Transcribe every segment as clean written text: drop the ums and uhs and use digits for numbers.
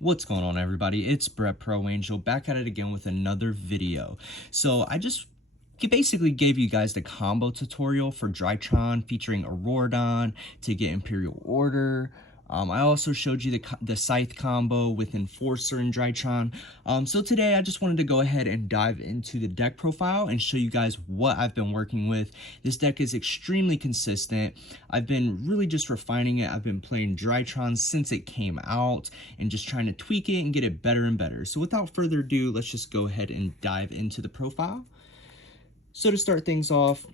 What's going on, everybody? It's Brett Pro Angel back at it again with another video. So I just basically gave you guys the combo tutorial for Drytron featuring Auroradon to get Imperial Order. I also showed you the Scythe combo with Enforcer and Drytron. So today I just wanted to go ahead and dive into the deck profile and show you guys what I've been working with. This deck is extremely consistent. I've been really just refining it. I've been playing Drytron since it came out and just trying to tweak it and get it better and better. So without further ado, let's just go ahead and dive into the profile. So to start things off,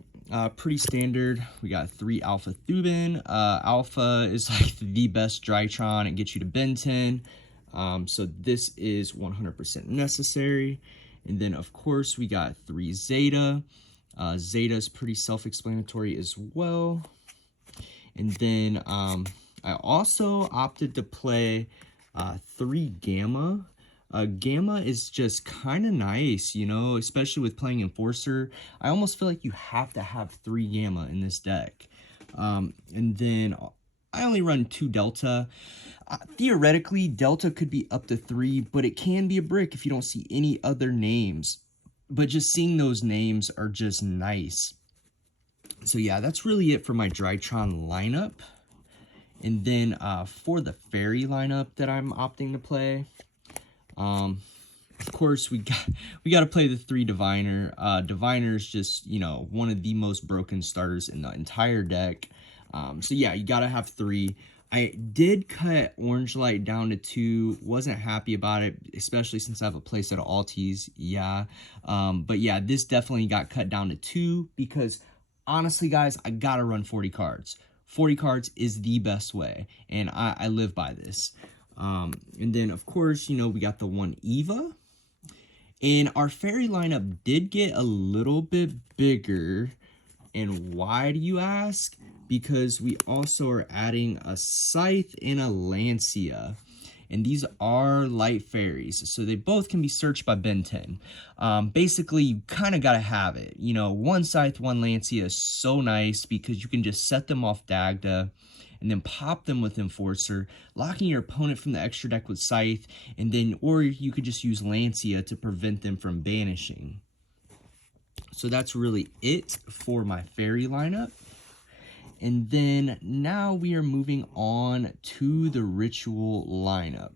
pretty standard. We got 3 Alpha Thuban. Alpha is like the best Drytron. It gets you to Ben 10. So this is 100% necessary. And then, of course, we got 3 Zeta. Zeta is pretty self-explanatory as well. And then I also opted to play 3 Gamma. Gamma is just kind of nice, you know, especially with playing Enforcer. I almost feel like you have to have 3 Gamma in this deck. And then I only run 2 Delta. Theoretically, Delta could be up to 3, but it can be a brick if you don't see any other names. But just seeing those names are just nice. So yeah, that's really it for my Drytron lineup. And then for the Fairy lineup that I'm opting to play, of course, we got to play the 3 Diviner. Diviner is just, you know, one of the most broken starters in the entire deck. So yeah, you got to have 3. I did cut Orange Light down to 2. Wasn't happy about it, especially since I have a playset of Altis. Yeah. But yeah, this definitely got cut down to 2 because honestly, guys, I got to run 40 cards. 40 cards is the best way, and I live by this. And then, of course, you know, we got the 1 Eva. And our Fairy lineup did get a little bit bigger. And why do you ask? Because we also are adding a Scythe and a Lancia. And these are light fairies, so they both can be searched by Ben 10. Basically, you kind of got to have it. You know, 1 Scythe, 1 Lancia is so nice because you can just set them off Dagda and then pop them with Enforcer, locking your opponent from the extra deck with Scythe, and then, or you could just use Lancia to prevent them from banishing. So that's really it for my Fairy lineup. And then now we are moving on to the Ritual lineup.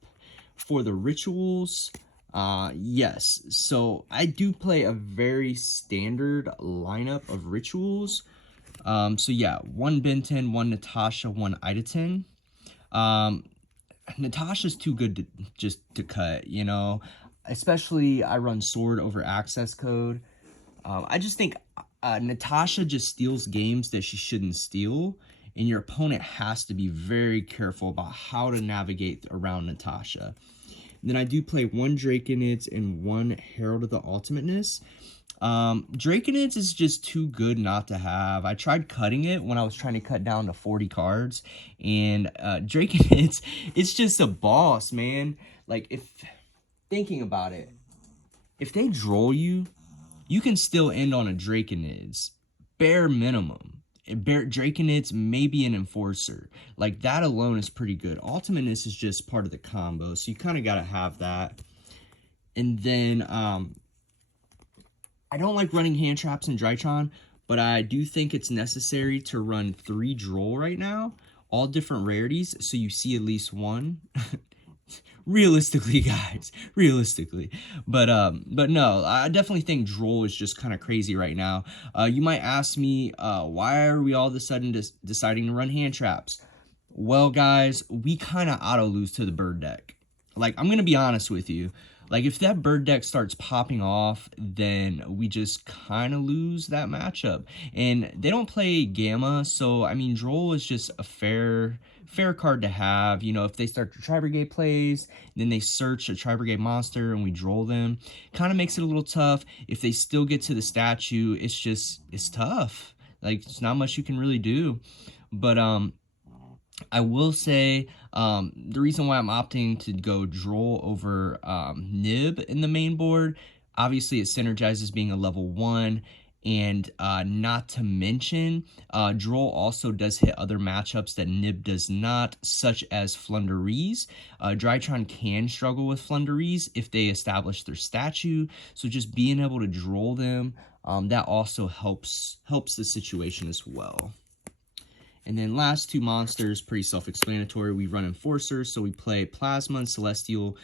For the Rituals, yes, so I do play a very standard lineup of Rituals. So yeah, 1 Benton, 1 Natasha, 1 Idaten. Natasha's too good to cut, you know, especially I run Sword over Access Code. I just think Natasha just steals games that she shouldn't steal, and your opponent has to be very careful about how to navigate around Natasha. And then I do play 1 Draconids and 1 Herald of the Ultimateness. Draconids is just too good not to have. I tried cutting it when I was trying to cut down to 40 cards, and Draconids, it's just a boss, man. Like, if thinking about it, if they droll you, you can still end on a Draconids, bare minimum. Draconids, maybe an Enforcer. Like, that alone is pretty good. Ultimateness is just part of the combo, so you kind of got to have that. And then, I don't like running hand traps in Drytron, but I do think it's necessary to run 3 Droll right now. All different rarities, so you see at least 1. Realistically, guys, realistically, but no, I definitely think Droll is just kind of crazy right now. You might ask me, why are we all of a sudden deciding to run hand traps? Well, guys, we kind of auto lose to the bird deck. Like, I'm gonna be honest with you. Like, if that bird deck starts popping off, then we just kind of lose that matchup. And they don't play Gamma, so, I mean, Droll is just a fair card to have. You know, if they start the Tri-Brigade plays, then they search a Tri-Brigade monster and we Droll them. Kind of makes it a little tough. If they still get to the statue, it's tough. Like, there's not much you can really do. But, I will say the reason why I'm opting to go Droll over Nib in the main board, obviously it synergizes being a level 1, And not to mention, Droll also does hit other matchups that Nib does not, such as Flunderees. Drytron can struggle with Flunderees if they establish their statue, so just being able to Droll them, that also helps the situation as well. And then last two monsters, pretty self-explanatory. We run Enforcers, so we play Plasma and Celestial.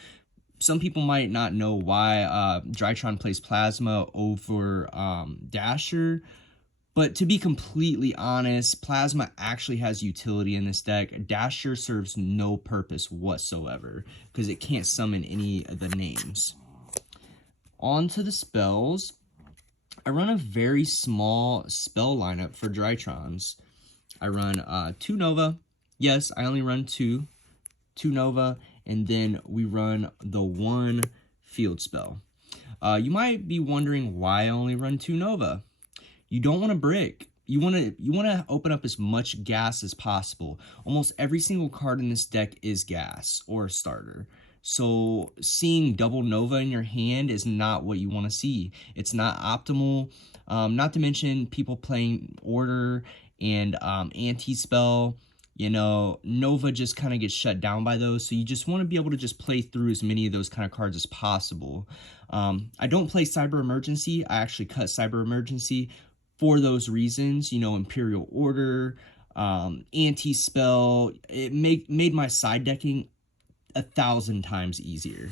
Some people might not know why Drytron plays Plasma over Dasher, but to be completely honest, Plasma actually has utility in this deck. Dasher serves no purpose whatsoever because it can't summon any of the names. On to the spells. I run a very small spell lineup for Drytrons. I run 2 Nova. Yes, I only run 2 Nova, and then we run the 1 field spell. You might be wondering why I only run 2 Nova. You don't want to brick. You want to open up as much gas as possible. Almost every single card in this deck is gas or a starter. So seeing double Nova in your hand is not what you want to see. It's not optimal. Not to mention people playing Order and anti-spell. You know, Nova just kind of gets shut down by those, so you just want to be able to just play through as many of those kind of cards as possible. I don't play Cyber Emergency. I actually cut Cyber Emergency for those reasons. You know, Imperial Order, anti-spell. It made my side decking 1,000 times easier.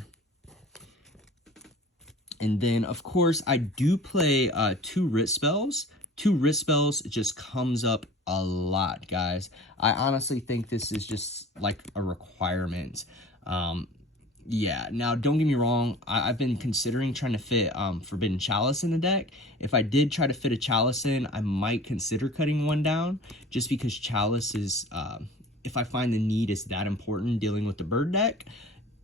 And then, of course, I do play 2 Writ Spells. 2 Writ Spells just comes up a lot, guys. I honestly think this is just like a requirement. Yeah, now don't get me wrong, I've been considering trying to fit Forbidden Chalice in the deck. If I did try to fit a Chalice in, I might consider cutting 1 down, just because Chalice is, if I find the need is that important dealing with the bird deck,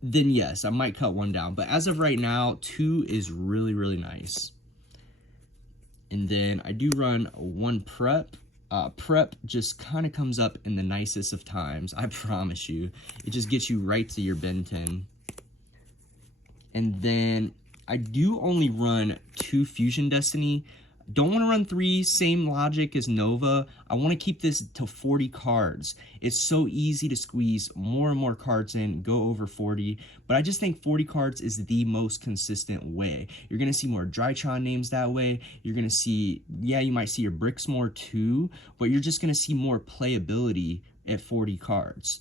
then yes, I might cut 1 down. But as of right now, 2 is really, really nice. And then I do run 1 prep. Prep just kind of comes up in the nicest of times, I promise you. It just gets you right to your Ben 10. And then I do only run 2 Fusion Destiny. Don't want to run 3, same logic as Nova. I want to keep this to 40 cards. It's so easy to squeeze more and more cards in, go over 40, but I just think 40 cards is the most consistent way. You're going to see more Drytron names that way. You're going to see, yeah, you might see your bricks more too, but you're just going to see more playability at 40 cards.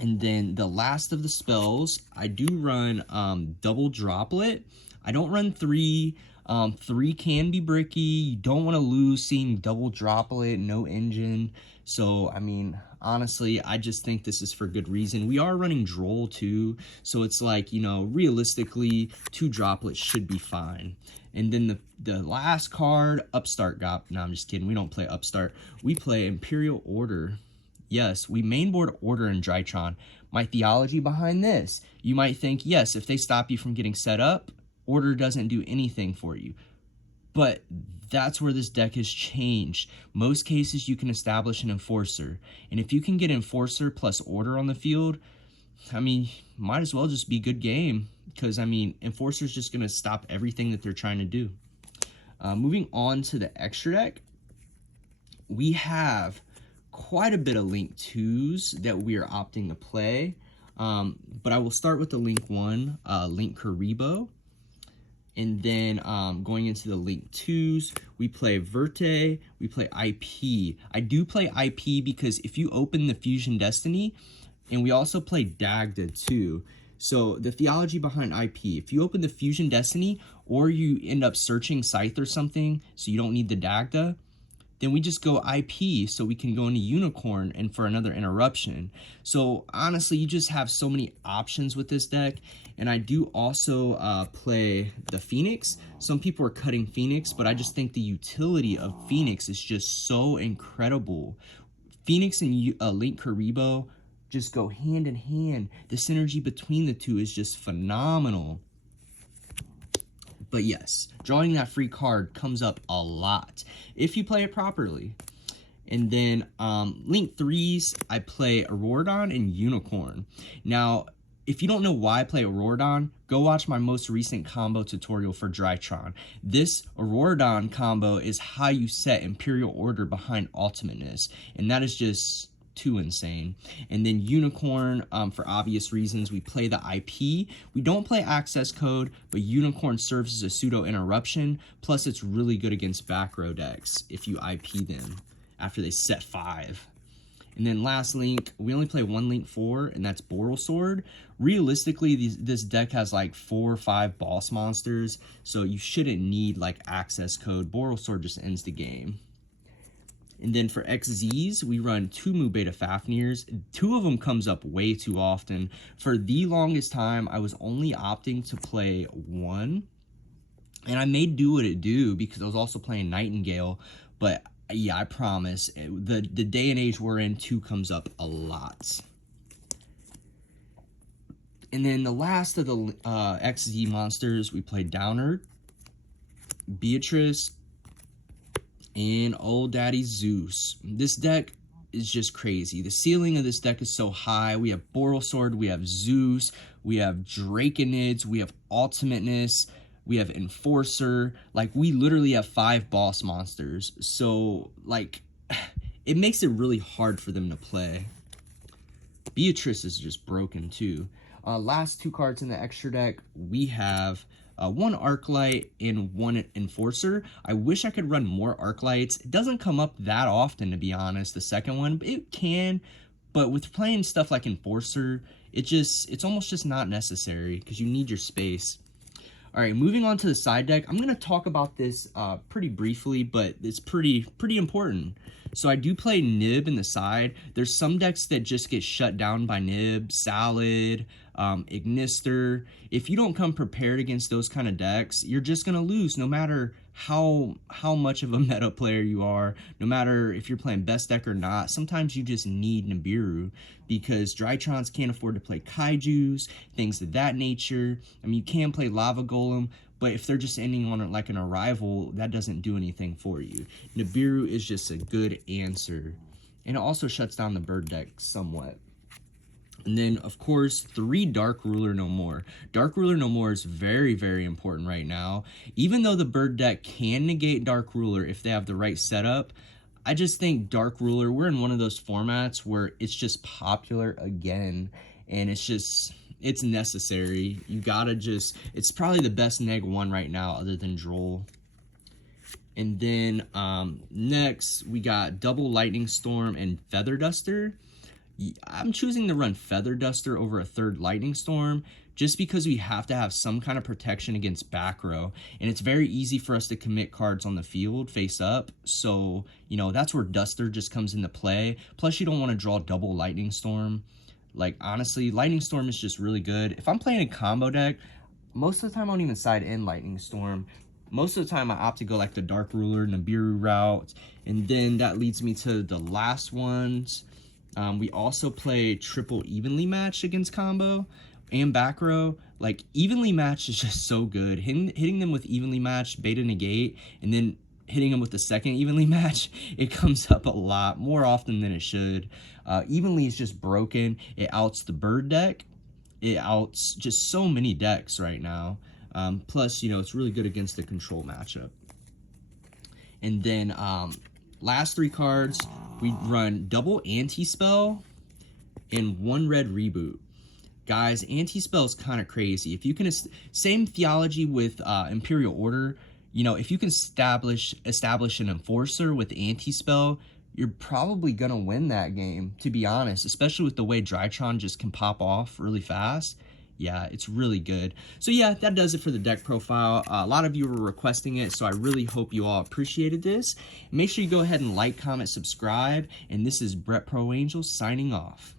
And then the last of the spells, I do run double Droplet. I don't run 3. 3 can be bricky. You don't want to lose seeing double Droplet, no engine. So, I mean, honestly, I just think this is for good reason. We are running Droll too, so it's like, you know, realistically, 2 Droplets should be fine. And then the last card, Upstart got, no, I'm just kidding. We don't play Upstart. We play Imperial Order. Yes, we mainboard Order in Drytron. My theology behind this, you might think, yes, if they stop you from getting set up, Order doesn't do anything for you. But that's where this deck has changed. Most cases you can establish an Enforcer. And if you can get Enforcer plus Order on the field, I mean, might as well just be good game. Because, I mean, Enforcer's just going to stop everything that they're trying to do. Moving on to the extra deck, we have quite a bit of Link 2s that we are opting to play. But I will start with the Link 1, Link Karibo. And then going into the Link 2s, we play Verte, we play IP. I do play IP because if you open the Fusion Destiny, and we also play Dagda too. So the theology behind IP, if you open the Fusion Destiny, or you end up searching Scythe or something, so you don't need the Dagda, then we just go IP so we can go into Unicorn and for another interruption. So honestly, you just have so many options with this deck. And I do also play the Phoenix. Some people are cutting Phoenix, but I just think the utility of Phoenix is just so incredible. Phoenix and Link Karibo just go hand in hand. The synergy between the two is just phenomenal. But yes, drawing that free card comes up a lot if you play it properly. And then Link 3s, I play Auroradon and Unicorn. Now, if you don't know why I play Auroradon, go watch my most recent combo tutorial for Drytron. This Auroradon combo is how you set Imperial Order behind Ultimateness, and that is just too insane. And then Unicorn, for obvious reasons, we play the IP. We don't play access code, but Unicorn serves as a pseudo interruption. Plus, it's really good against back row decks if you IP them after they set 5. And then last link, we only play one link 4, and that's Boral Sword. Realistically, this deck has like 4 or 5 boss monsters, so you shouldn't need like access code. Boral Sword just ends the game. And then for XZs, we run 2 Mu Beta Fafnirs. 2 of them comes up way too often. For the longest time, I was only opting to play 1. And I may do what it do because I was also playing Nightingale. But yeah, I promise, the day and age we're in, 2 comes up a lot. And then the last of the XZ monsters, we played Downer, Beatrice, and Old Daddy Zeus. This deck is just crazy. The ceiling of this deck is so high. We have Boral Sword, we have Zeus, we have Draconids, we have Ultimateness, we have Enforcer. Like, we literally have 5 boss monsters. So, like, it makes it really hard for them to play. Beatrice is just broken, too. Last 2 cards in the extra deck, we have 1 Arclight and 1 Enforcer. I wish I could run more Arclights. It doesn't come up that often, to be honest, the second one. It can, but with playing stuff like Enforcer, it's almost just not necessary because you need your space. All right, moving on to the side deck. I'm going to talk about this pretty briefly, but it's pretty important. So I do play Nib in the side. There's some decks that just get shut down by Nib, Salad, Ignister. If you don't come prepared against those kind of decks, you're just going to lose no matter how much of a meta player you are, no matter if you're playing best deck or not. Sometimes you just need Nibiru because Drytrons can't afford to play Kaijus, things of that nature. I mean, you can play Lava Golem, but if they're just ending on like an Arrival, that doesn't do anything for you. Nibiru is just a good answer. And it also shuts down the bird deck somewhat. And then, of course, 3 Dark Ruler No More. Dark Ruler No More is very, very important right now. Even though the bird deck can negate Dark Ruler if they have the right setup, I just think Dark Ruler, we're in one of those formats where it's just popular again. And it's necessary. You gotta it's probably the best neg 1 right now other than Droll. And then next, we got Double Lightning Storm and Feather Duster. I'm choosing to run Feather Duster over a 3rd Lightning Storm just because we have to have some kind of protection against back row. And it's very easy for us to commit cards on the field face up. So, you know, that's where Duster just comes into play. Plus, you don't want to draw double Lightning Storm. Like, honestly, Lightning Storm is just really good. If I'm playing a combo deck, most of the time I don't even side in Lightning Storm. Most of the time I opt to go like the Dark Ruler, Nibiru route. And then that leads me to the last ones. We also play triple evenly match against combo and back row. Like, evenly match is just so good. Hitting them with evenly match, beta negate, and then hitting them with the second evenly match, it comes up a lot, more often than it should. Evenly is just broken. It outs the bird deck. It outs just so many decks right now. Plus, you know, it's really good against the control matchup. And then last 3 cards, we run double Anti-Spell and 1 red Reboot. Guys, Anti-Spell is kind of crazy. If you can, same theology with Imperial Order, you know, if you can establish an Enforcer with Anti-Spell, you're probably going to win that game, to be honest, especially with the way Drytron just can pop off really fast. Yeah, it's really good. So yeah, that does it for the deck profile. A lot of you were requesting it, so I really hope you all appreciated this. Make sure you go ahead and like, comment, subscribe, and this is Brett Pro Angel signing off.